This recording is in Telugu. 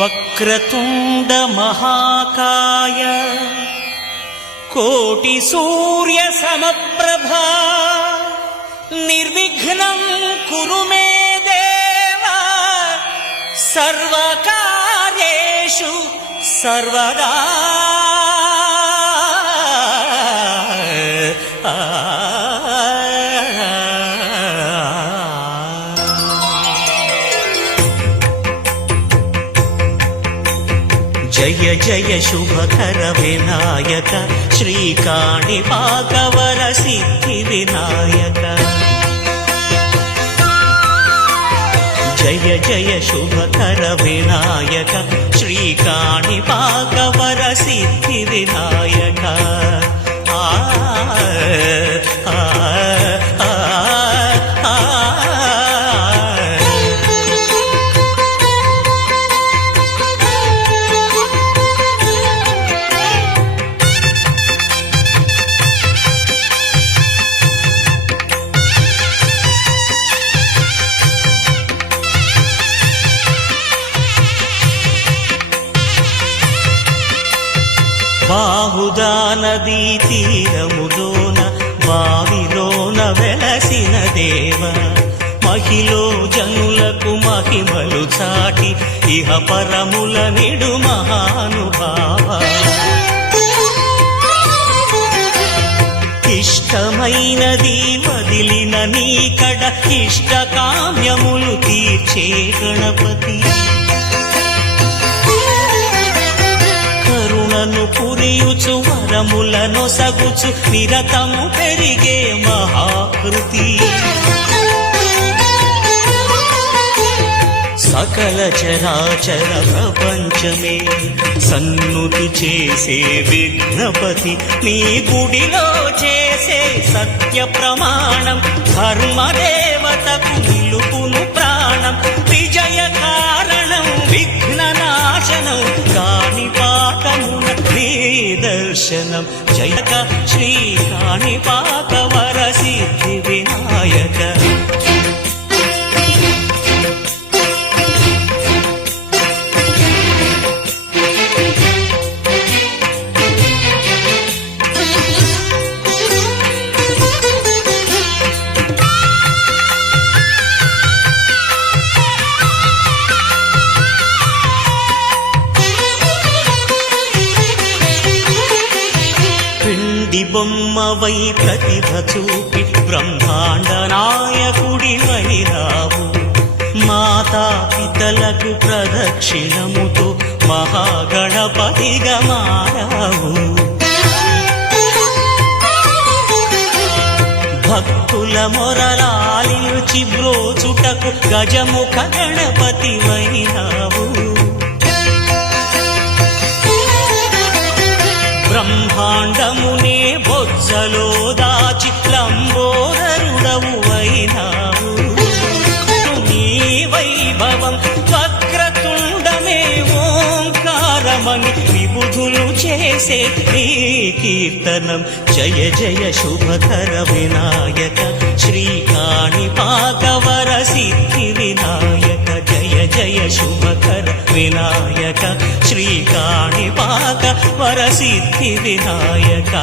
వక్రతుండ మహాకాయ కోటి సూర్య సమప్రభా నిర్విఘ్నం కురు మే దేవ సర్వకార్యేషు సర్వదా. జయ జయ శుభకర వినాయక శ్రీకాణిపాకవర సిద్ధి వినాయక. జయ జయ శుభకర వినాయక శ్రీకాణిపాకవర సిద్ధి వినాయక. బాహుదా నదీ తీరములోన బావిలోన వెలసిన దేవ మహిలో జనులకు మహిమలు చాటి ఇహ పరముల నిడు మహానుభావ. ఇష్టమైనది వదిలిన నీకడ ఇష్ట కామ్యములు తీర్చే గణపతి. కరుణను పురియుచు వరములను సగుచు నిరతము పెరిగే మహాకృతి. సకల చరాచర ప్రపంచమే సన్నుతి చేసే విఘ్నపతి నీ గుడిలో చేసే సత్య ప్రమాణం ధర్మదేవతకు నిలుపును ప్రాణం. విజయ కారణం విఘ్న నాశనం కాణిపాకమున నీ దర్శనం. జయక శ్రీ కాణిపాకవర సిద్ధి వినాయక. బొమ్మవై ప్రతిభ చూపి బ్రహ్మాండ నాయకుడివై రావు. మాతా పితలకు ప్రదక్షిణముతో మహాగణపతిగా మారావు. భక్తుల మొరలాలించి బ్రోచుటకు గజముఖ గణపతి వైనావు. బ్రహ్మాండమునే బొజ్జలో దాచి లంబోదరుడవు అయినావు. నీ వైభవం వక్రతుండమే ఓంకారమని విబుధులు చేసే నీ కీర్తనం. జయ జయ శుభకర వినాయక శ్రీకాణిపాకవర సిద్ధి వినాయక. జయ జయ శుభకర వినాయక శ్రీకాణిపాకవర సిద్ధి వినాయక.